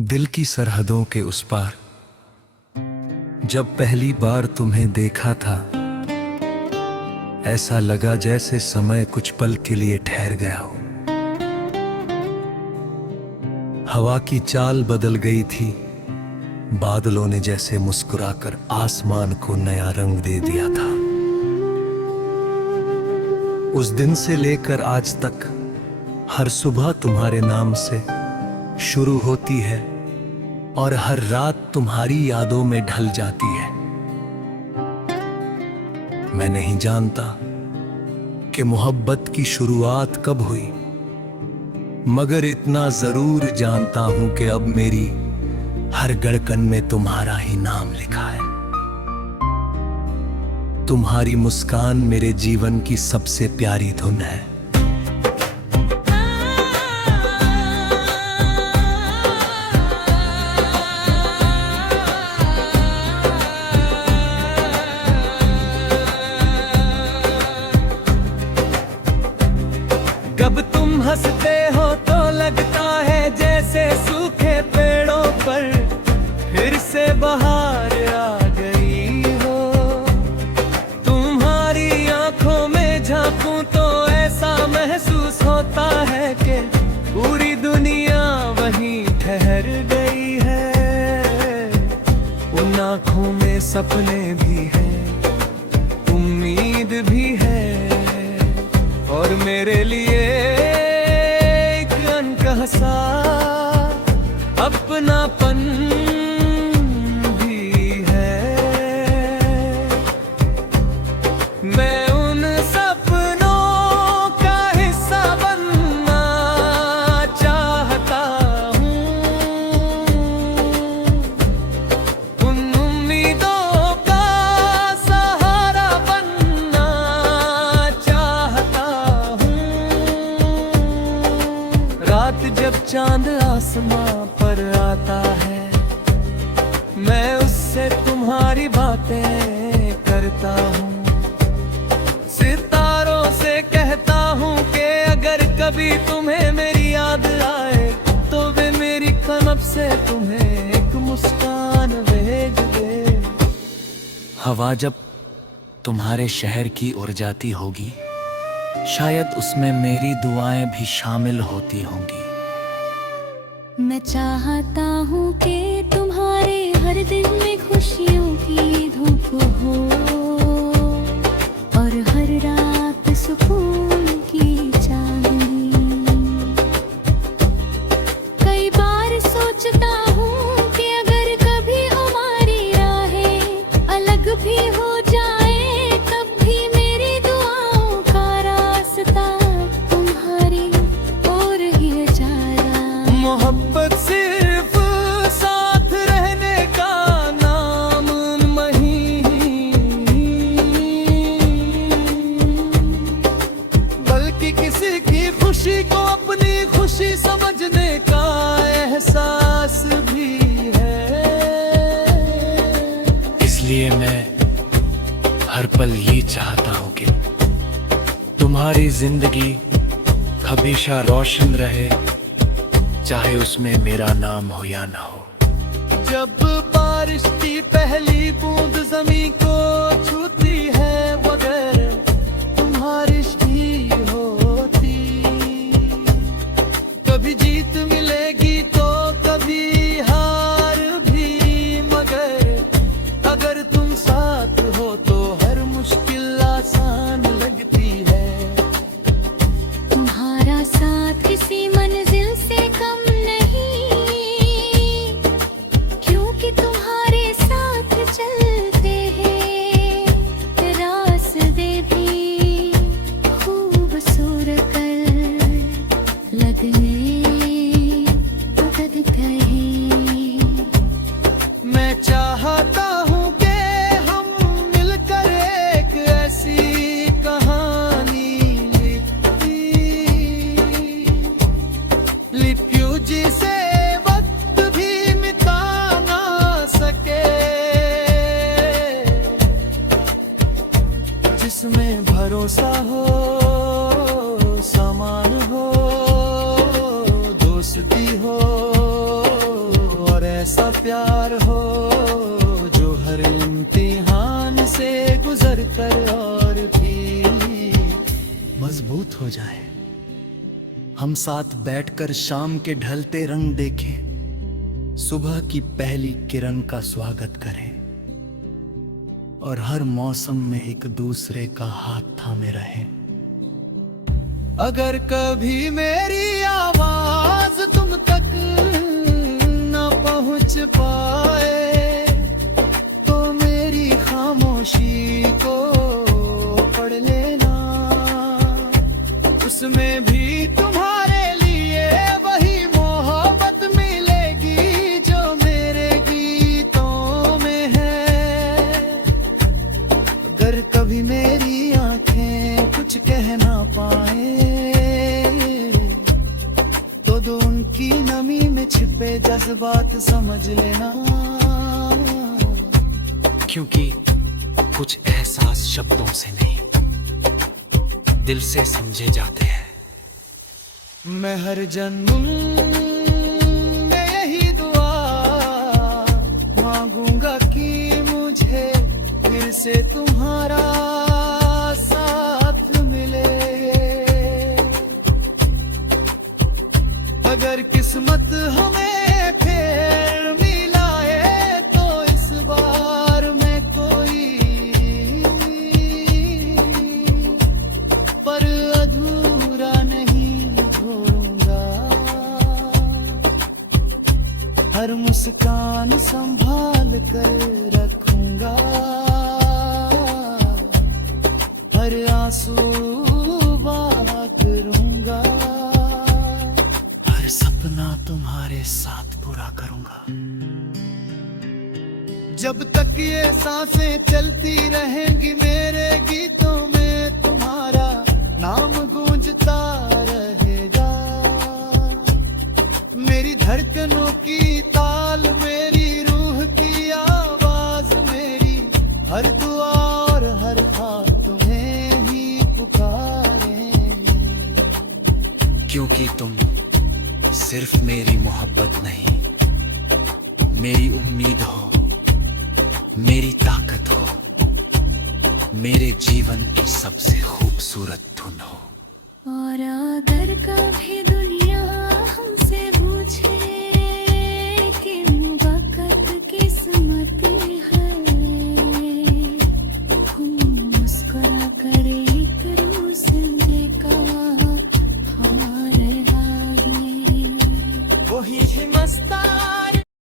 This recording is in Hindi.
दिल की सरहदों के उस पार जब पहली बार तुम्हें देखा था, ऐसा लगा जैसे समय कुछ पल के लिए ठहर गया हो। हवा की चाल बदल गई थी, बादलों ने जैसे मुस्कुराकर आसमान को नया रंग दे दिया था। उस दिन से लेकर आज तक हर सुबह तुम्हारे नाम से शुरू होती है और हर रात तुम्हारी यादों में ढल जाती है। मैं नहीं जानता कि मोहब्बत की शुरुआत कब हुई, मगर इतना जरूर जानता हूं कि अब मेरी हर धड़कन में तुम्हारा ही नाम लिखा है। तुम्हारी मुस्कान मेरे जीवन की सबसे प्यारी धुन है। जब तुम हंसते हो तो लगता है जैसे सूखे पेड़ों पर फिर से बहार आ गई हो। तुम्हारी आंखों में झांकूं तो ऐसा महसूस होता है कि पूरी दुनिया वहीं ठहर गई है। उन आंखों में सपने भी हैं, उम्मीद भी है और मेरे लिए एक अनकहा अपनापन भी है। मैं उन सपनों का हिस्सा बनना चाहता हूँ, उन उम्मीदों का सहारा बनना चाहता हूँ। रात जब चांद आसमां पर आता है, मैं उससे तुम्हारी बातें करता हूँ। सितारों से कहता हूँ कि अगर कभी तुम्हें मेरी याद आए तो वे मेरी कनब से तुम्हें एक मुस्कान भेज दे। हवा जब तुम्हारे शहर की ओर जाती होगी, शायद उसमें मेरी दुआएं भी शामिल होती होंगी। मैं चाहता हूँ कि तुम्हारे हर दिन में खुशियों की धूप हो और हर रात सुकून की चांदनी। कई बार सोचता हूँ कि अगर कभी हमारी राहें अलग भी हो जाए, तब भी मेरी दुआओं का रास्ता तुम्हारी ओर ही जाएगा। मोहब्बत सिर्फ साथ रहने का नाम नहीं, बल्कि किसी की खुशी को अपनी खुशी समझने का एहसास भी है। इसलिए मैं हर पल ये चाहता हूँ कि तुम्हारी जिंदगी हमेशा रोशन रहे, चाहे उसमें मेरा नाम हो या ना हो। जब बारिश की पहली बूंद जमीन को छूती है, मगर तुम्हारी ही होती। कभी जीत मिलेगी तो कभी हार भी, मगर अगर तुम साथ हो तो हर मुश्किल आसान लगती है। तुम्हारा साथ किसी मंजिल से कम नहीं, क्योंकि तुम्हारे साथ चलते हैं रास्ते भी खूबसूरत लगने गए। मैं चाहता हूँ कि हम मिलकर एक ऐसी कहानी लिप्यू जी से वक्त भी मिटा ना सके, जिसमें भरोसा हो, समान हो, दोस्ती हो प्यार हो जो हर इम्तिहान से गुजर कर और भी मजबूत हो जाए। हम साथ बैठकर शाम के ढलते रंग देखें, सुबह की पहली किरण का स्वागत करें और हर मौसम में एक दूसरे का हाथ थामे रहें। अगर कभी मेरी आवाज तुम तक न पहुंच पाए तो मेरी खामोशी को पढ़ लेना, उसमें भी तुम्हारे लिए वही मोहब्बत मिलेगी जो मेरे गीतों में है। अगर कभी मेरी आंखें कुछ कह ना पाए तो उनकी नमी में छिपे जज्बात समझ लेना, क्योंकि कुछ एहसास शब्दों से नहीं दिल से समझे जाते हैं। मैं हर जन्म में यही दुआ मांगूंगा कि मुझे फिर से तुम्हारा साथ मिले। अगर किस्मत हमें फिर मिलाए तो इस बार मैं कोई पर अधूरा नहीं छोड़ूंगा। हर मुस्कान संभाल कर रखूंगा, हर आंसू बहा करूंगा, हर सपना तुम्हारे साथ पूरा करूंगा। जब तक ये सांसें चलती रहेंगी मेरे गीतों में तुम्हारा नाम गूंजता रहेगा। मेरी धड़कनों की ताल, मेरी रूह की आवाज, मेरी हर दुआ और हर ख्वाब तुम्हें ही पुकारेंगे। क्योंकि तुम सिर्फ मेरी मोहब्बत नहीं, मेरी उम्मीद हो, मेरी ताकत हो, मेरे जीवन की सबसे खूबसूरत धुन।